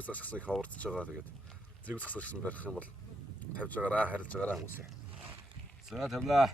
зэрэг засгсан их ховордож байгаа. Тэгээд зэрэг засгсан барих юм бол тавьж байгаараа харилж байгаараа хүмүүсээ. За тавилаа.